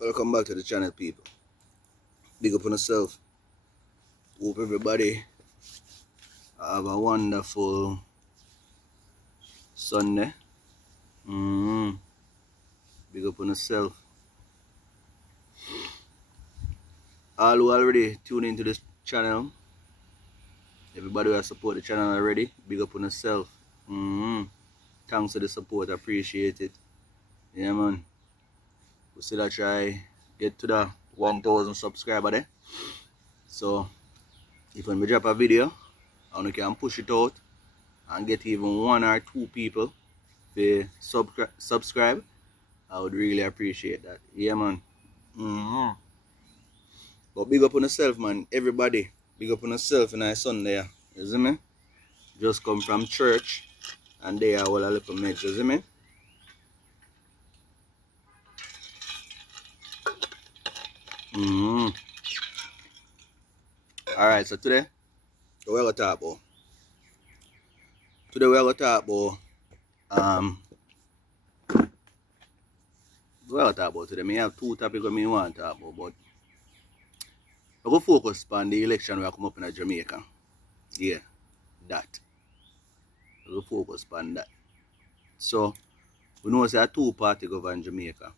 Welcome back to the channel, people. Big up on yourself. Hope everybody have a wonderful Sunday. Big up on yourself. All who already tuned into this channel, everybody who has support the channel already, big up on yourself. Thanks for the support, appreciate it. Yeah, man. We still try get to the 1,000 subscriber there. So if when we drop a video, and we can push it out and get even 1 or 2 people to subscribe, I would really appreciate that. Yeah, man. But big up on yourself, man. Everybody, big up on yourself in our Sunday. You see me? Just come from church and they are all a little meds. You see me? Alright, so today, we're going to talk about. We're going to talk about today. I have 2 topics I want to talk about, but we're going to focus on the election that come up in Jamaica. Yeah, that. We're going to focus on that. So, we know it's a 2-party government in Jamaica.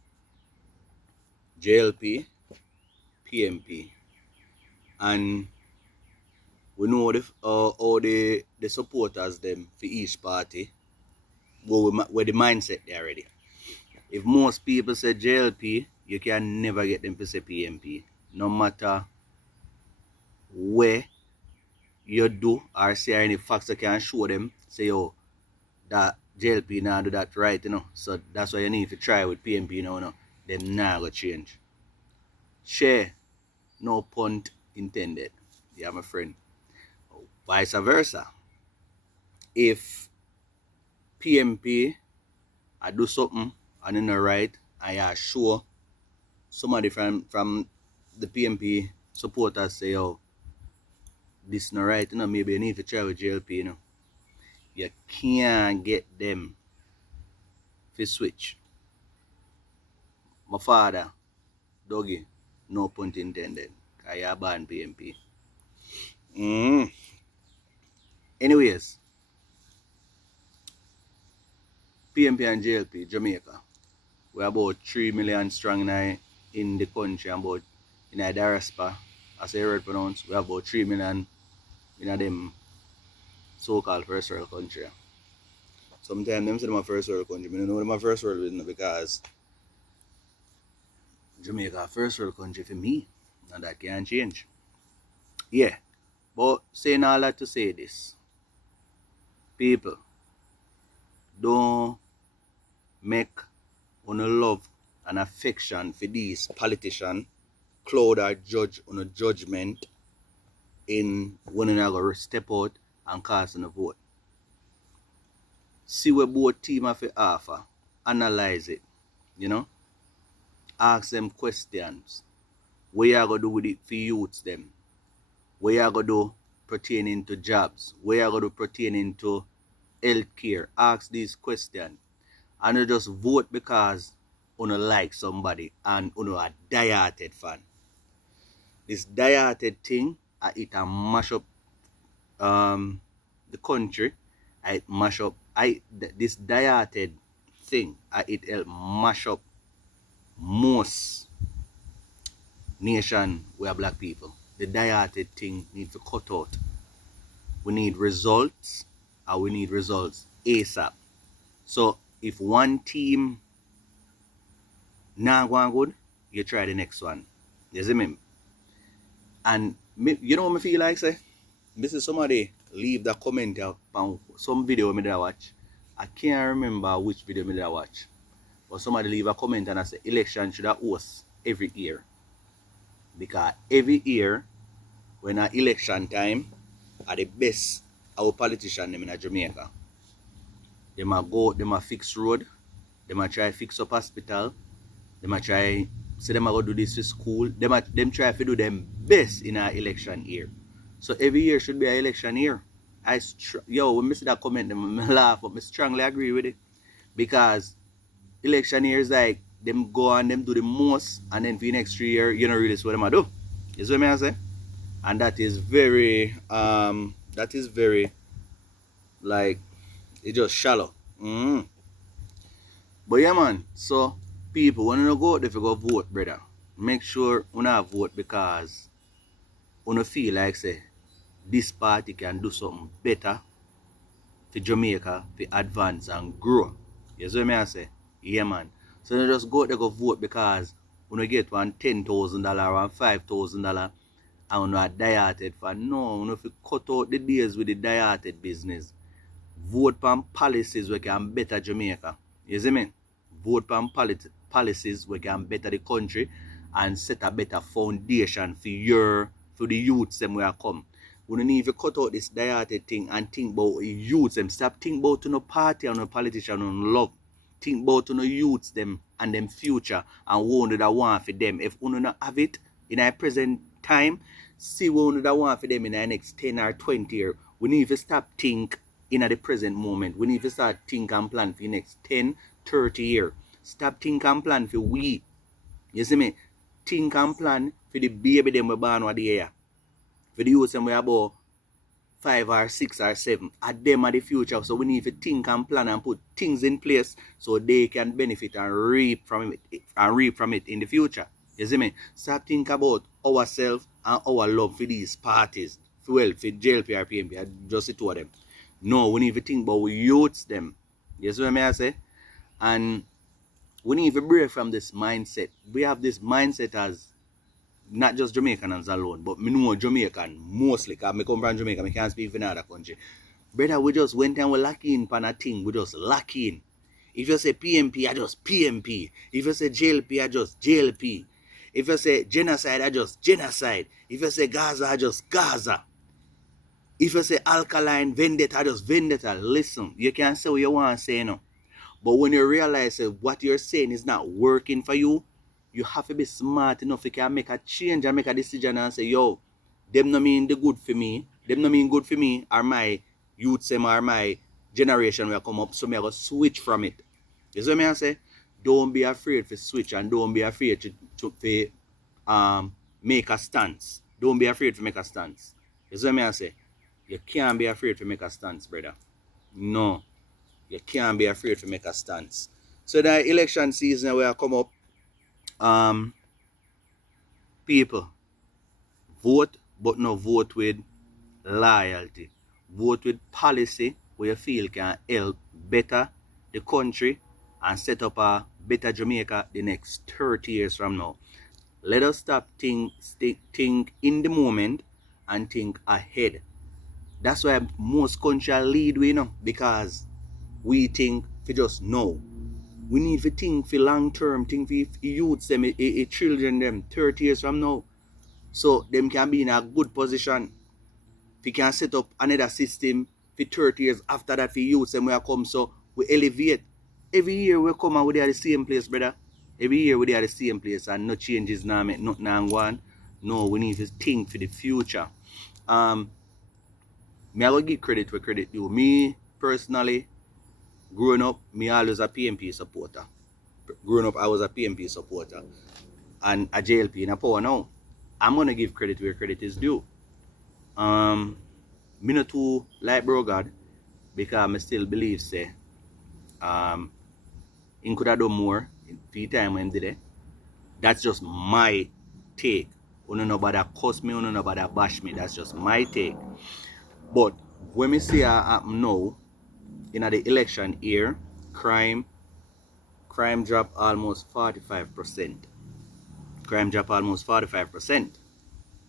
JLP, PNP. And we know how the supporters them for each party, where the mindset they already. If most people say JLP, you can never get them to say PNP. No matter where you do or say any facts that can show them, say, oh, that JLP now do that right, you know. So that's why you need to try with PNP now, you know. Them now go change. Share, no pun intended. Yeah, my friend. Vice versa. If PNP I do something and in the right, I sure somebody from the PNP supporters say, oh, this not right, you know, maybe you need to try with JLP, you know. You can't get them to switch. My father, Dougie, no pun intended. I ban PNP. Anyways, PNP and JLP, Jamaica. We're about 3 million strong in the country, and about in the diaspora, as I heard pronounced, we have about 3 million in them so-called first world country. Sometimes them say my first world country. I don't know my first world is because Jamaica first world country for me, and that can't change. Yeah, but saying all that to say this, people, don't make on love and affection for these politicians cloud or judge on a judgment in when you're going to step out and cast on a vote. See what both team have to offer, analyze it, you know, ask them questions. What you going to do with it for youths them? What you going to do pertaining to jobs? What you going to do pertaining to healthcare? Ask these questions. And you just vote because you like somebody and you a die-hearted fan. This die-hearted thing, it mash up the country. It mash up this die-hearted thing. It help mash up most nation where black people. The die-hearted thing needs to cut out. We need results, and we need results ASAP. So if one team not going good, you try the next one. You see me? And you know what I feel like, say? This is somebody leave the comment on some video I did watch. I can't remember which video I did watch. But somebody leave a comment and I say election should have host every year. Because every year, when an election time, are the best our politicians in Jamaica. They might go, they might fix road, they might try fix up hospital, they might try, say they might go do this for school, them try to do them best in our election year. So every year should be an election year. When I see that comment, I laugh, but I strongly agree with it. Because election year is like them go and them do the most, and then for the next 3 years, you don't really see what them do. You see what I say? And that is very like, it's just shallow. But yeah, man, so people, when you go out there if you go vote, brother, make sure you not vote because you feel like say this party can do something better for Jamaica to advance and grow. You see what I say? Yeah, man. So you just go out there go vote because you get one $10,000 or $5,000 and you are die-hearted for no, you have to cut out the days with the die-hearted business. Vote for policies where can better Jamaica. You see me? Vote for policies where can better the country and set a better foundation for the youths them where come. We don't need to cut out this die-hearted thing and think about youths them. Stop think about no party and no politician and love. Think about no youths them and them future and what that want for them. If you don't have it in our present time, see what that want for them in the next 10 or 20 years. We need to stop think in the present moment. We need to start think and plan for the next 10, 30 years. Stop think and plan for we. You see me? Think and plan for the baby them we born over the year. For the youth them we about 5 or 6 or 7. At them are the future. So we need to think and plan and put things in place so they can benefit and reap from it in the future. You see me? Stop think about ourselves and our love for these parties. Well, for JLP or PNP, I just the two of them. No, we need to think about we youths them. You see what I say? And we need to break from this mindset. We have this mindset as not just Jamaicans alone, but me know Jamaican mostly, because I come from Jamaica, I can't speak for another country. Brother, we just went and we lock in on a thing, we just lock in. If you say PNP, I just PNP. If you say JLP, I just JLP. If you say genocide, I just genocide. If you say Gaza, I just Gaza. If you say alkaline vendetta, I just vendetta. Listen, you can say what you want to say, no. But when you realize what you're saying is not working for you, you have to be smart enough you can make a change and make a decision and say, yo, them no mean the good for me. Them no mean good for me or my youth them or my generation will come up, so me I go switch from it. You see what I say? Don't be afraid to switch and don't be afraid to make a stance. Don't be afraid to make a stance. You see what I say? You can't be afraid to make a stance, brother. No. You can't be afraid to make a stance. So the election season will come up. People, vote, but no vote with loyalty. Vote with policy where you feel can help better the country and set up a better Jamaica the next 30 years from now. Let us stop think in the moment and think ahead. That's why most countries lead we know, because we think for just now. We need to think for long term, think for youths them, children them 30 years from now. So them can be in a good position. We can set up another system for 30 years after that for youths them will come. So we elevate. Every year we come and we are the same place, brother. Every year we are the same place and no changes now make nothing and go on. No, we need to think for the future. Me I will give credit where credit due. Me personally, growing up, me always a PNP supporter. Growing up, I was a PNP supporter. And a JLP in a power now. I'm going to give credit where credit is due. Me not too like bro God, because I still believe say he could have done more in the time when he did it. That's just my take. Nobody cuss me, nobody bash me. That's just my take. But when we see now, in the election year, crime dropped almost 45%. Crime dropped almost 45%.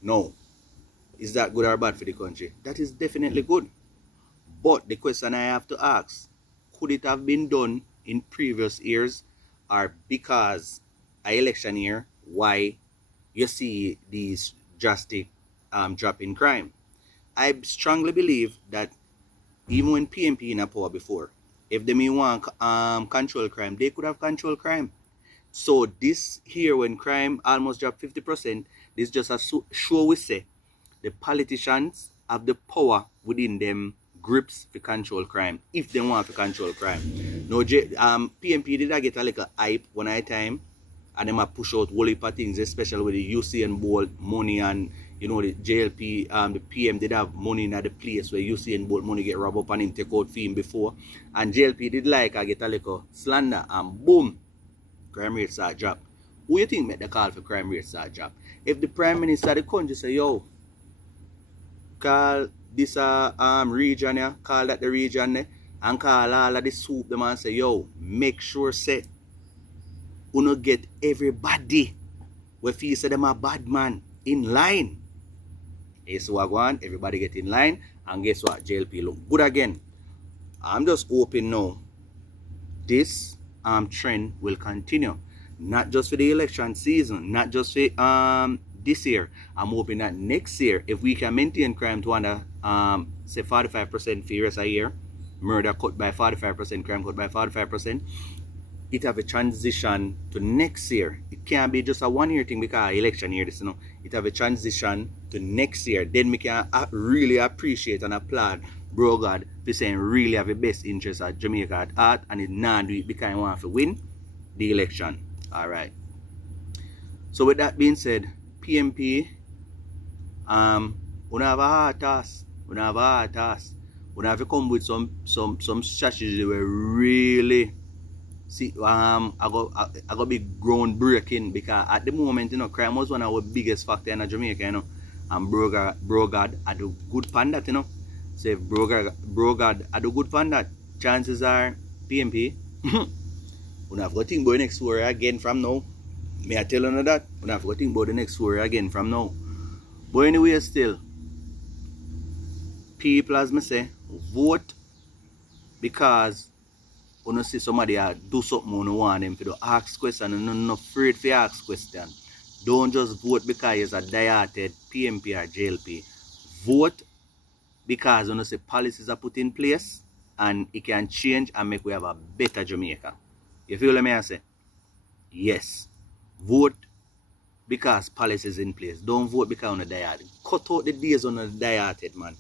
No. Is that good or bad for the country? That is definitely good. But the question I have to ask, could it have been done in previous years, or because an election year, why you see these drastic drop in crime? I strongly believe that even when PNP in a power before, if they may want control crime, they could have controlled crime. So this here, when crime almost dropped 50%, this just a show we say the politicians have the power within them grips to control crime, if they want to control crime. Now, PNP did get a little hype one at a time, and them a push out whole heap of things, especially with the Usain Bolt money and the JLP, the PM did have money in the place where Usain Bolt money get robbed up and him take out fee before, and JLP did like I get a little slander, and boom, crime rate start drop. Who you think make the call for crime rate start drop? If the Prime Minister of the country say, yo, call this region here, call that the region there, and call all of the soup them and say, yo, make sure say you get everybody we feel say them a bad man in line. Guess what go on? Everybody get in line, and guess what? JLP look good again. I'm just hoping now this trend will continue. Not just for the election season, not just for this year. I'm hoping that next year, if we can maintain crime to under say 45% for the rest of the year, murder cut by 45%, crime cut by 45%, it have a transition to next year. It can't be just a 1 year thing because election year this, it have a transition to next year. Then we can really appreciate and applaud Bro God for saying really have the best interest of Jamaica at heart, and it not do it because he want to win the election. Alright. So with that being said, PNP, we have a hard task. We have a hard task. We have to come with some strategy where really see I go be groundbreaking, because at the moment, crime was one of our biggest factor in Jamaica, and bro God I do good pan that, So if bro God I do good pan that, chances are PNP we have to think about the next story again from now. May I tell you that? We have to think about the next story again from now. But anyway, still, people, as me say, vote because you see somebody do something you want them to do, ask questions, and you're not afraid to ask questions. Don't just vote because you're a die-hearted PNP or JLP. Vote because you see policies are put in place and it can change and make we have a better Jamaica. You feel what I say? Yes. Vote because policies in place. Don't vote because you're die-hearted. Cut out the days on the die-hearted, man.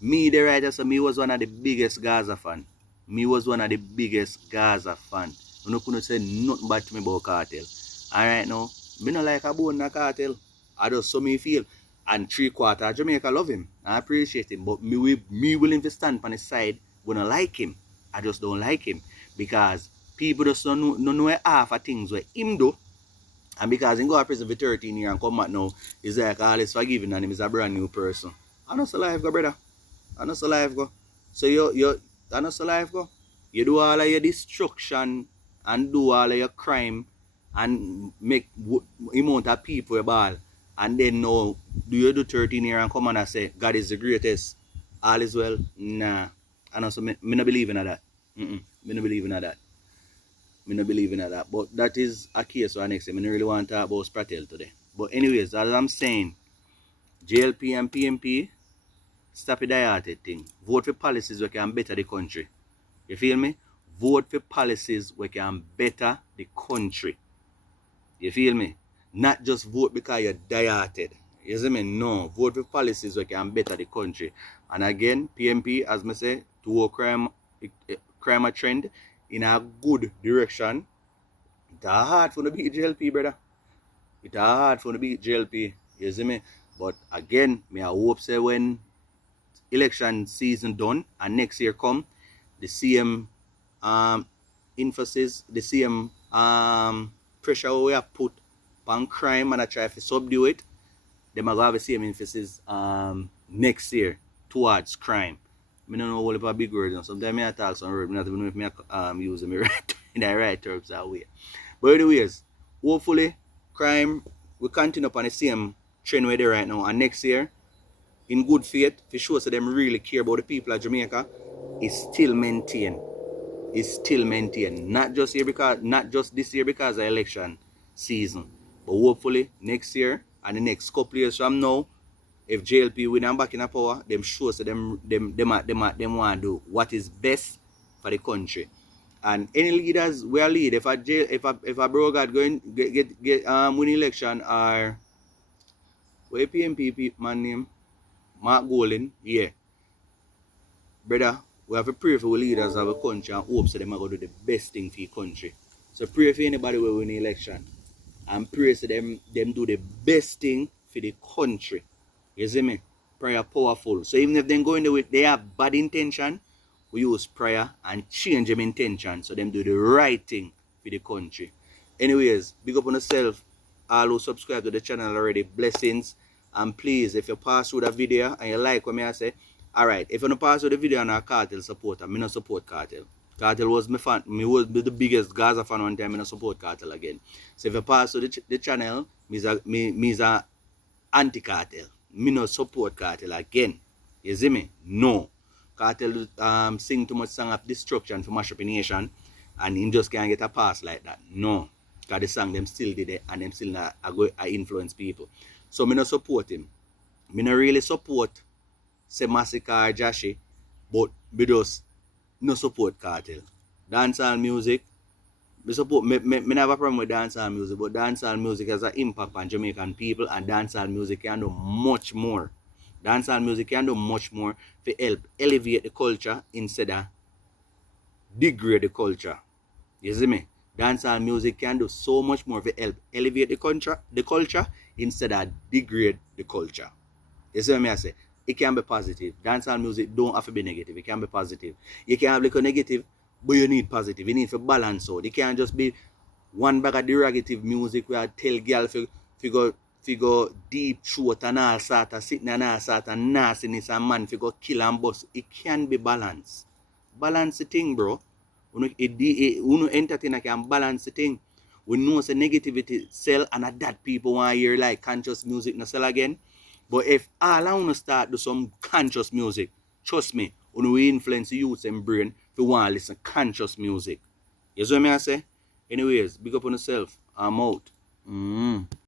Me, the writer, so me was one of the biggest Gaza fan. Me was one of the biggest Gaza fan. You couldn't say nothing bad to me about cartel. Alright now, me not like a bone in a cartel. I just so me feel. And 3/4 of Jamaica love him. I appreciate him. But me willing to stand on the side when I like him. I just don't like him. Because people just don't know half of things where him do. And because he go to prison for 13 years and come back now, he's like all is forgiven and him is a brand new person. I know so life go, brother. I know so life go. So I know so life go. You do all of your destruction and do all of your crime and make amount of people a ball, and then now do you do 13 years and come on and say God is the greatest, all is well? Nah. I know so me not believe in that. Me not believe in that. Me not believe in that. But that is a case for next time. I don't really want to talk about Spratel today. But anyways, as I'm saying, JLP and PNP, stop the die-hearted thing. Vote for policies that can better the country. You feel me? Vote for policies that can better the country. You feel me? Not just vote because you're die-hearted. You see me? No. Vote for policies that can better the country. And again, PNP, as I say, to crime a trend in a good direction. It's hard for the beat JLP, brother. It's hard for the beat JLP. You see me? But again, I hope say when election season done and next year come, the same emphasis, the same pressure we have put on crime and I try to subdue it, they might have the same emphasis next year towards crime. I don't know what about big words. Sometimes I talk some words, I don't even know if I use them right in the right terms that way. But anyways, hopefully crime will continue upon the same trend where they right now, and next year, in good faith, for sure, so them really care about the people of Jamaica, is still maintained. Is still maintained. Not just this year because of election season, but hopefully next year and the next couple years from now, if JLP win and back in power, them sure so them want to do what is best for the country. And any leaders we are lead. If a bro God going get win election, or where PNP man name Mark Golden, yeah. brother, we have to pray for the leaders of the country and hope so them are going to do the best thing for the country. So pray for anybody who win the election. And pray for them do the best thing for the country. You see me? Prayer powerful. So even if they go in the way they have bad intention, we use prayer and change them intention so them do the right thing for the country. Anyways, big up on yourself. All who subscribe to the channel already, blessings. And please, if you pass through the video and you like what I say, alright, if you don't pass through the video and a cartel supporter, I don't support cartel. Cartel was my fan, me was the biggest Gaza fan one time, I don't support cartel again. So if you pass through the channel, me's a anti-cartel. Me no support cartel again. You see me? No. Cartel sing too much song of destruction for mash up a nation and him just can't get a pass like that. No. Because the song them still did it and them still not influence people. So me no support him. Me no really support say Massacre Jashi, but me just no support cartel. Dancehall music, me support me have a problem with dancehall music, but dancehall music has an impact on Jamaican people and dancehall music can do much more. Dancehall music can do much more to help elevate the culture instead of degrade the culture. You see me? Dancehall music can do so much more to help elevate the culture instead of degrade the culture. You see what I say? It can be positive. Dancehall music don't have to be negative. It can be positive. You can have like a negative, but you need positive. You need to balance out. It can't just be one bag of derogative music where I tell girl figure deep throat and all sort of sitting and all sort of nastiness and man figure kill and bust. It can be balanced. Balance the thing, bro. Uno entertainer can balance the thing. We know say negativity sell and that people want to hear like conscious music no sell again. But if all I want to start do some conscious music, trust me, we will influence the youth and brain if you want to listen conscious music. You see what I say? Anyways, big up on yourself. I'm out.